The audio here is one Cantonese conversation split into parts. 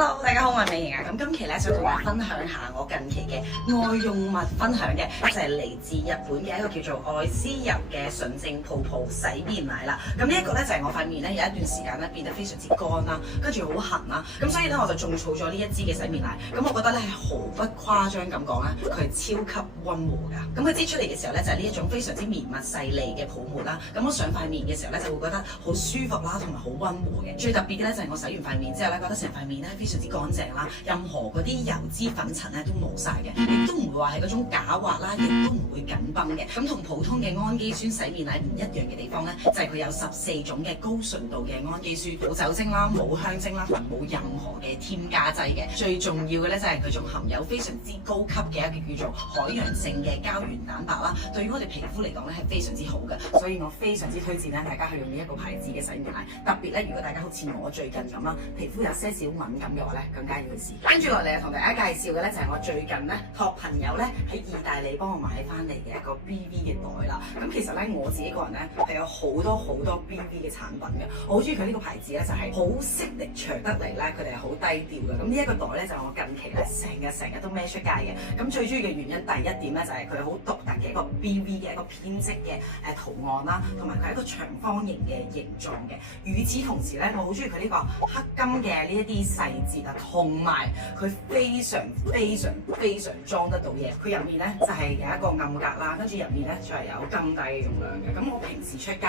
Hello， 大家好，我係美瑩啊。咁今期咧想同大家分享下我近期嘅愛用物分享嘅，就係嚟自日本嘅一個叫做愛思柔嘅純淨泡泡洗面奶啦。咁呢一個咧就係我塊面咧有一段時間咧變得非常之乾啦，跟住好痕啦，咁所以咧我就種草咗呢一支嘅洗面奶。咁我覺得咧係毫不誇張咁講啦，佢係超級溫和㗎。咁佢擠出嚟嘅時候咧就係呢一種非常之綿密細膩嘅泡沫啦。咁我上塊面嘅時候咧就會覺得好舒服啦，同埋好溫和嘅。最特別嘅咧就係我洗完塊面之後咧，覺得成塊面咧非常之乾淨啦，任何嗰啲油脂粉塵咧都冇晒嘅，亦都唔會話係嗰種假滑啦，亦都唔會緊繃嘅。咁同普通嘅氨基酸洗面奶唔一樣嘅地方咧，就係佢有14種嘅高純度嘅氨基酸，冇酒精啦，冇香精啦，同埋冇任何嘅添加劑嘅。最重要嘅咧就係佢仲含有非常之高級嘅一個叫做海洋性嘅膠原蛋白啦，對於我哋皮膚嚟講咧係非常之好嘅，所以我非常之推薦咧大家去用呢一個牌子嘅洗面奶。特別咧，如果大家好似我最近咁啦，皮膚有些少敏感嘅話咧，更加要去試。跟住落嚟同大家介紹嘅咧就係我最近咧託朋友咧喺意大利幫我買翻嚟嘅一個 BV 嘅袋啦。咁其實咧我自己個人咧係有好多 BV 嘅產品嘅，我好中意佢呢個牌子咧就係好識力長得嚟咧，佢哋係好低調嘅。咁呢一個袋咧就係我近期咧成日都孭出街嘅。咁最中意嘅原因第一點咧就係佢好獨特嘅一個 BV 嘅一個編織嘅圖案啦，同埋佢係一個長方形嘅形狀嘅。與此同時咧，我好中意佢呢個黑金嘅呢一啲細節啊，同埋佢非常裝得到嘢。佢入面咧就係有一個暗格啦，跟住入面咧就係有咁大嘅容量嘅。咁我平時出街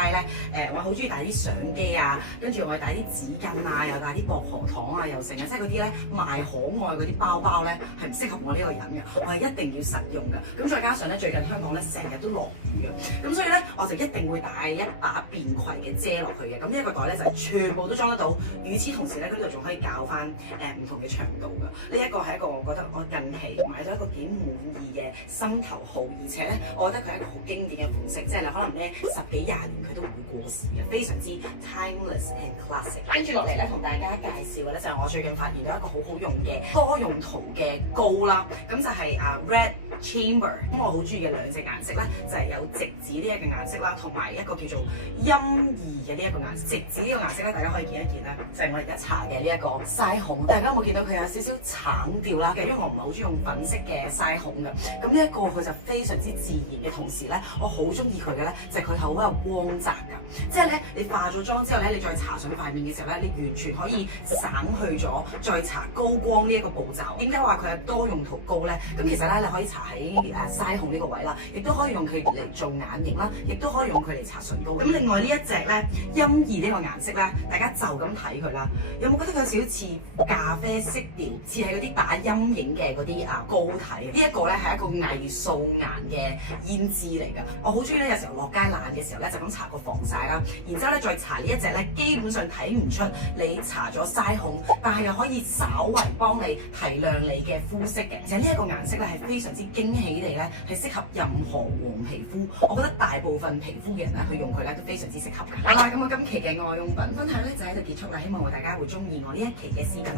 咧，我好中意帶啲相機啊，跟住我帶啲紙巾啊，又帶啲薄荷糖啊，又成啊，即係嗰啲咧賣可愛嗰啲包包咧係唔適合我呢個人嘅，我係一定要實用嘅。咁再加上咧最近香港咧成日都落雨嘅，咁所以咧我就一定會帶一把便攜嘅遮落去嘅。咁呢一個袋咧就係全部都裝得到。與此同時咧，嗰度仲可以校翻唔同嘅長度㗎。呢一個係一個我覺得我近期買咗一個幾滿意嘅心頭好，而且咧我覺得佢係一個好經典嘅款式，即係你可能咧10幾20年佢都唔會過時嘅，非常之 timeless and classic。跟住落嚟咧，同大家介紹嘅咧就係我最近發現到一個好好用嘅多用途嘅膏啦，咁就係Red Chamber。咁我好中意嘅兩隻顏色咧，就係有直指呢一個顏色啦，同埋一個叫做陰兒嘅呢一個顏色。直指呢個顏色咧，大家可以見一見咧，就係我而家搽嘅呢一個腮紅。大家有冇見到佢有少少橙調啦？因為我唔係好中意用粉色嘅腮紅嘅。咁呢一個佢就非常之自然嘅同時咧，我好中意佢嘅咧，就係佢好有光澤㗎。即係咧，你化咗妝之後咧，你再搽上塊面嘅時候咧，你完全可以省去咗再搽高光呢一個步驟。點解話佢係多用途膏咧？咁其實咧，你可以搽喺腮紅呢個位啦，亦都可以用佢嚟做眼影啦，亦都可以用佢嚟搽唇膏。咁另外呢一隻咧，陰兒呢個顏色咧，大家就咁睇佢啦，有冇覺得佢有少少似咖啡色調，似係嗰啲打陰影嘅嗰啲膏體？呢一個咧係一個偽素顏嘅胭脂嚟㗎。我好中意咧，有時候落街懶嘅時候咧，就咁搽個防曬啦，然之後咧再搽呢一隻咧，基本上睇唔出你搽咗腮紅，但係又可以稍為幫你提亮你嘅膚色嘅。而且呢一個顏色咧係非常之驚喜地咧，係適合任何黃皮膚。我覺得大部分皮膚嘅人咧去用佢咧都非常之適合㗎。好啦，咁我今期嘅愛用品分享咧就喺度結束啦，希望大家會中意我呢一期嘅視頻啦。